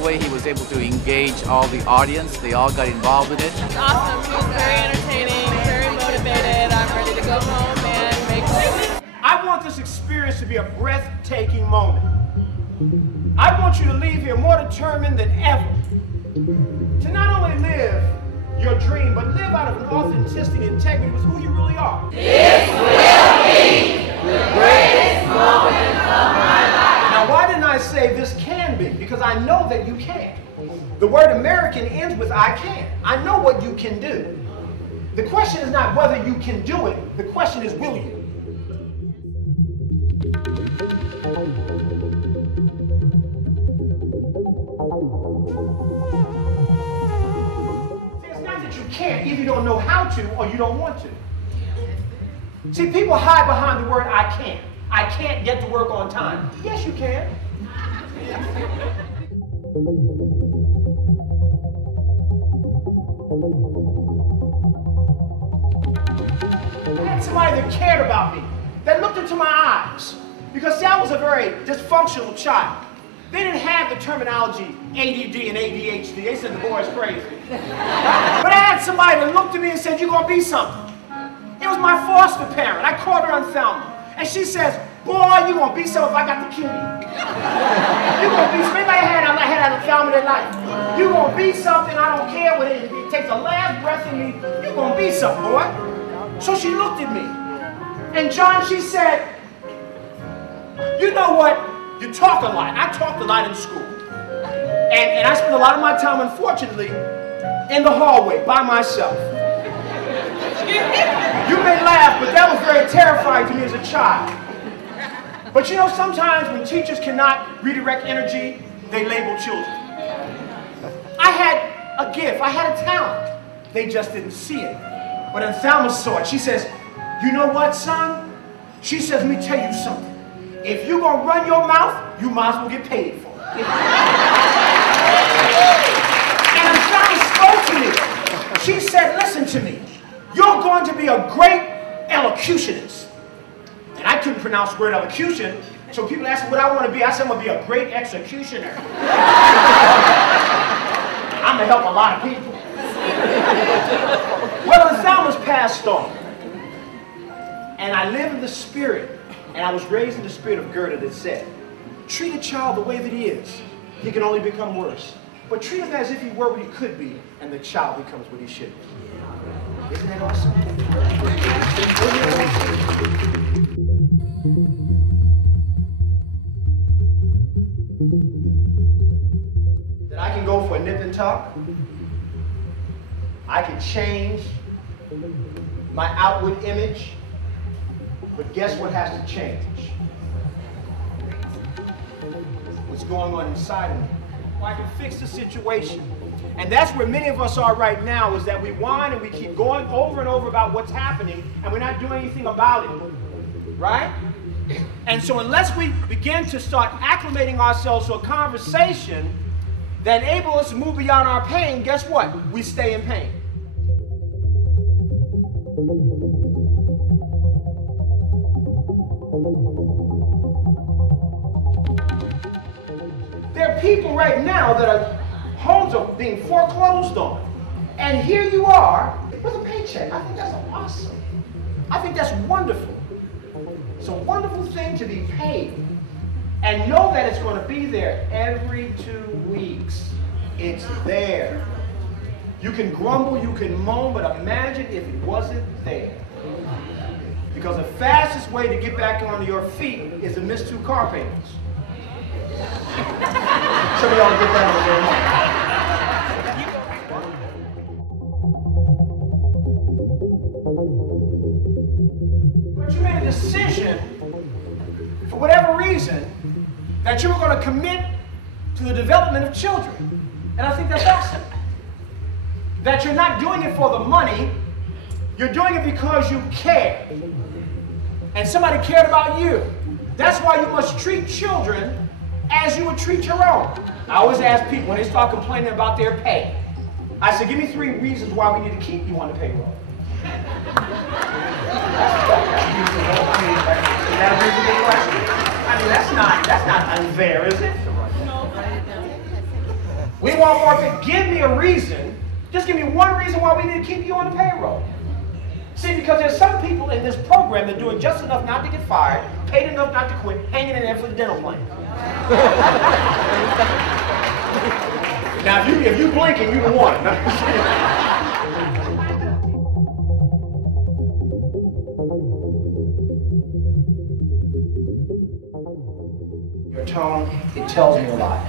way he was able to engage all the audience. They all got involved in it. It's awesome. He was very entertaining, very motivated. I'm ready to go home and make music. I want this experience to be a breathtaking moment. I want you to leave here more determined than ever to not only live your dream, but live out of an authenticity and integrity with who you really are. This will be the greatest moment of my life. Now, why didn't I say this can be? Because I know that you can. The word American ends with I can. I know what you can do. The question is not whether you can do it. The question is, will you? It's not that you can't if you don't know how to or you don't want to. See, people hide behind the word I can't. I can't get to work on time. Yes, you can. I had somebody that cared about me, that looked into my eyes. Because see, I was a very dysfunctional child. They didn't have the terminology ADD and ADHD. They said the boy is crazy. But I had somebody that looked at me and said, you're going to be something. It was my foster parent. I called her on Thelma. And she says, boy, you're going to be something if I got to kill you. You're going to be something. Maybe I had a Thelma in life. You're going to be something. I don't care what it takes the last breath in me. You're going to be something, boy. So she looked at me. And John, she said, you know what? You talk a lot. I talked a lot in school. And I spent a lot of my time, unfortunately, in the hallway by myself. You may laugh, but that was very terrifying to me as a child. But you know, sometimes when teachers cannot redirect energy, they label children. I had a gift. I had a talent. They just didn't see it. But then Thelma saw it. She says, you know what, son? She says, let me tell you something. If you're going to run your mouth, you might as well get paid for it. And Thelma spoke to me. She said, listen to me. You're going to be a great elocutionist. And I couldn't pronounce the word elocution, so people asked me what I want to be. I said, I'm going to be a great executioner. I'm going to help a lot of people. Well, Thelma's passed on. And I live in the spirit, and I was raised in the spirit of Goethe that said, treat a child the way that he is. He can only become worse. But treat him as if he were what he could be, and the child becomes what he should be. Isn't that awesome? That I can go for a nip and tuck. I can change my outward image. But guess what has to change? What's going on inside of me? Well, I can fix the situation. And that's where many of us are right now, is that we whine and we keep going over and over about what's happening, and we're not doing anything about it, right? And so unless we begin to start acclimating ourselves to a conversation that enables us to move beyond our pain, guess what? We stay in pain. There are people right now that are homes are being foreclosed on. And here you are with a paycheck. I think that's awesome. I think that's wonderful. It's a wonderful thing to be paid. And know that it's going to be there every 2 weeks. It's there. You can grumble, you can moan, but imagine if it wasn't there. Because the fastest way to get back on your feet is to miss 2 car payments. Some of y'all get that on their home. But you made a decision, for whatever reason, that you were going to commit to the development of children. And I think that's awesome. That you're not doing it for the money, you're doing it because you care. And somebody cared about you. That's why you must treat children as you would treat your own. I always ask people when they start complaining about their pay, I say, give me 3 reasons why we need to keep you on the payroll. Is that a reasonable question? I mean, that's not unfair, is it? go out, Martha, give me a reason. Just give me one reason why we need to keep you on the payroll. See, because there's some people in this program that are doing just enough not to get fired, paid enough not to quit, hanging in there for the dental plan. Now, if you blinking, you the one. Your tone, it tells me a lot.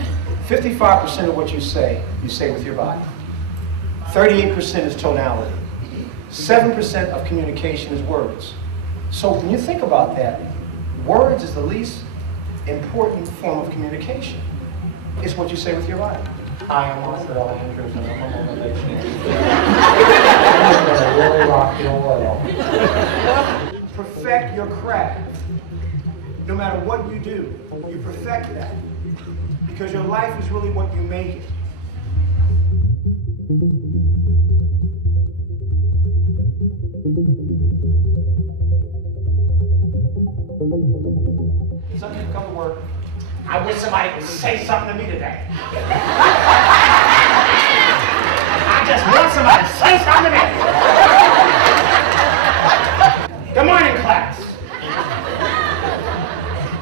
55% of what you say with your body. 38% is tonality. 7% of communication is words. So when you think about that, words is the least important form of communication. It's what you say with your body. Hi, I'm Marcel Andrews, and I'm on motivation. I'm going to really rock your world. Perfect your craft. No matter what you do, you perfect that. Because your life is really what you make it. Some people come to work. I wish somebody would say something to me today. I just want somebody to say something to me. Good morning, class.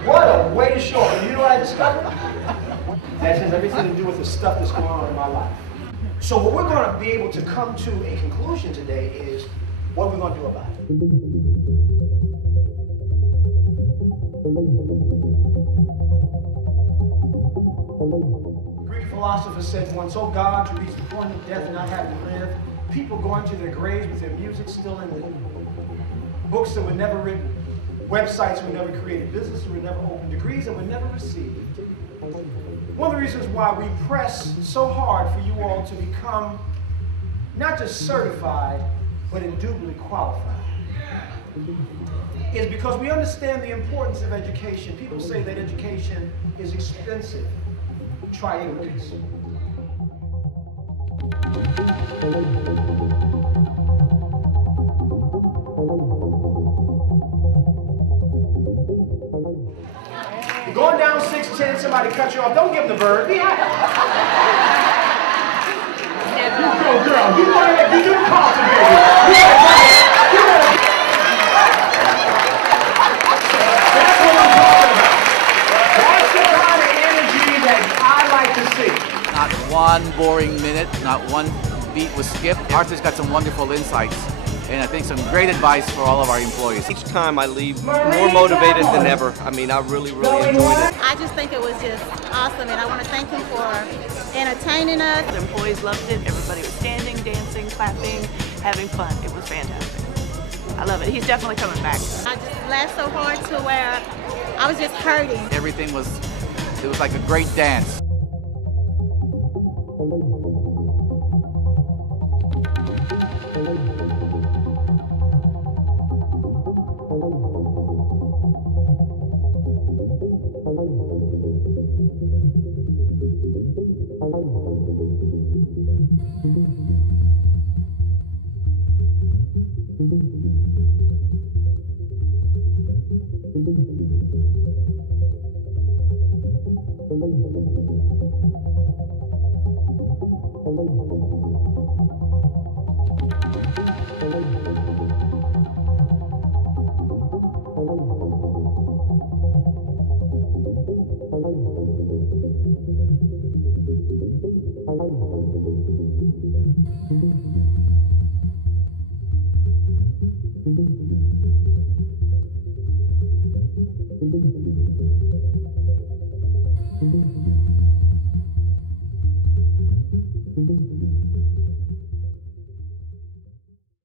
What a way to show up. You know what I discovered? That has everything to do with the stuff that's going on in my life. So what we're going to be able to come to a conclusion today is what we're going to do about it. Greek philosopher said once, "Oh God, to reach the point of death and not have to live, people going to their graves with their music still in them. Books that were never written, websites that were never created, businesses that were never opened, degrees that were never received." One of the reasons why we press so hard for you all to become not just certified, but indubitably qualified is because we understand the importance of education. People say that education is expensive. Try ignorance. You're going down 6'10", somebody cut you off. Don't give them the bird. Be happy. Girl, you want to do the concert, baby. That's what I'm talking about. That's the kind of energy that I like to see. Not one boring minute, not one beat was skipped. Arthur's got some wonderful insights, and I think some great advice for all of our employees. Each time I leave more motivated than ever. I mean, I really enjoyed it. I just think it was just awesome, and I want to thank him for entertaining us. The employees loved it. Everybody was standing, dancing, clapping, having fun. It was fantastic. I love it. He's definitely coming back. I just laughed so hard to where I was just hurting. Everything was, it was like a great dance. Thank you.